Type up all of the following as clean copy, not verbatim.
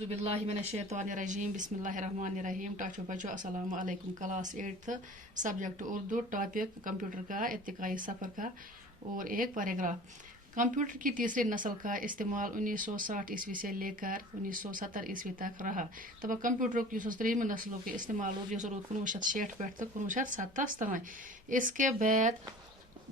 Zubillahi Minashaitanirrajim, Bismillahirrahmanirrahim. Tacho bacho, Assalamu alaikum. Class 8th, subject Urdu, topic computer का इत्तिकाई सफ़र का और एक paragraph. Computer की तीसरी नस्ल का इस्तेमाल 1960 ईस्वी से लेकर 1970 ईस्वी तक रहा। तब कंप्यूटर की त्रीम नस्लों के इस्तेमाल 1960 पे तक 1970 तक। इसके बाद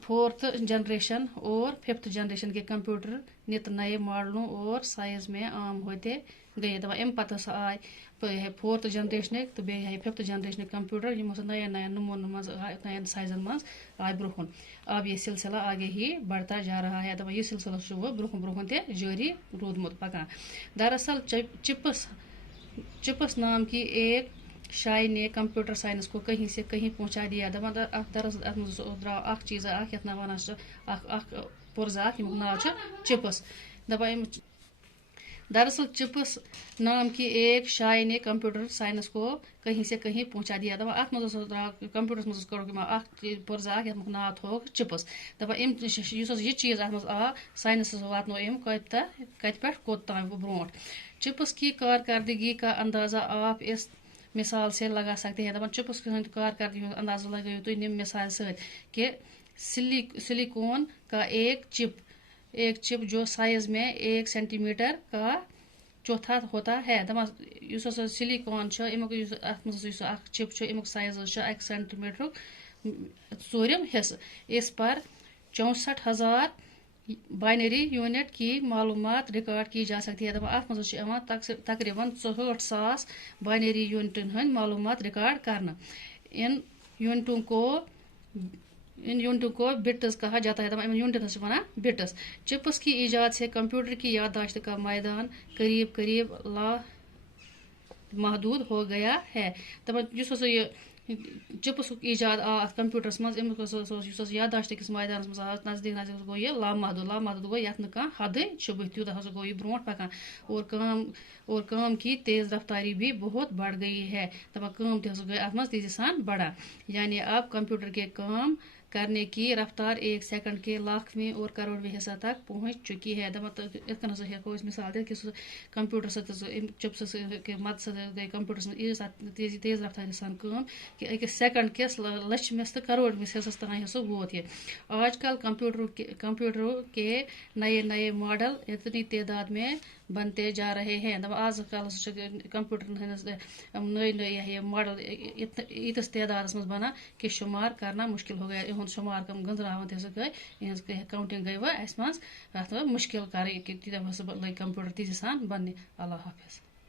फोर्थ जनरेशन और फिफ्थ जनरेशन के कंप्यूटर नित नए मॉडलों और साइज में आम होते गए। दपा अम पत आए फोर्थ जनरेशन तो बे फिफ्थ जनरेशन कंप्यूटर नया नया नमून नया साइजन मज आए ब्रोहन। अब ये सिलसिला आगे ही बढ़ता जा रहा है। दपा यह सिलसिला ब्रोहन ब्रोहन ते जारी रूदमुत पकान। दरअसल चिप्स नाम की एक शाय ने कंप्यूटर साइंस को कहीं से कहीं पहुंचा दिया। दरअसल द्राव चीज़ वन पुर्जा नाव चिप्स। दरअसल चिप्स नाम की एक शाय ने कंप्यूटर साइंस को कहीं से कहीं पहुंचा दिया। अत कंप्यूटर मज पुर्जा नाव थोक चिप्स। यह चीज़ अत आ साइंस वातनो कत पे कोत ताम ब्रोट। चिप्स की कारकर्दगी का अंदाज़ा आप इस मिसाल से लगा सकते हैं। चिप्स की कारकर्दगी अंदाज़ा लगाइए तो निम मिसाल से कि सिलिकॉन का एक चिप जो साइज में 1 सेंटीमीटर का चौथा होता है। सिलिकॉन चिप अमुक साइज 1 सेंटीमीटर चूरम हिस्स। इस पर 64,000 बाइनरी यूनिट की मालूमात रिकॉर्ड की जा सकती है। अत मज तकरीबन 64,000 बाइनरी यूनिटन हंद मालूमात रिकॉर्ड करना। इन यूनिटों को बिट्स कहा जाता है। इन यूनिटन से बना बिट्स। चिप्स की ईजाद से कंप्यूटर की याददाश्त का मैदान करीब करीब महदूद हो गया है। चिप्स ईजाद कंप्यूटरस मज याददाश्त किस मैदान मज नजदीक नजदीक गो यह लामहदूद गो ये हद शुभ तूत गो यह ब्रोट पकान। और काम की तेज़ रफ्तारी भी बहुत बढ़ गई है। काम गई अत मज तेजी सान बढ़ा। यानी अब कंप्यूटर के काम करने की रफ्तार 1 सेकंड के लाखवें और करोड़वें हिस्सा तक पहुंच चुकी है। हेको मिसाल कि कंप्यूटर चिप्स के मद गई कंप्यूटर तेज रफ्तार सान कि एक सेकंड किस लछमिस तो करोड़मिस हिस्सस तान वोत यह। आजकल कंप्यूटरों के नए नए मॉडल इतनी तादाद में बनते जा रहे हैं। आजकल कंप्यूटर नए नए मॉडल इतस तादाद मज बना कि शुमार करना मुश्किल हो गया। शुमार कम गंजरावन गई काउंटिंग गई वह मुश्किल कर लग कंप्यूटर तेजी सान बनने। अल्लाह हाफिज।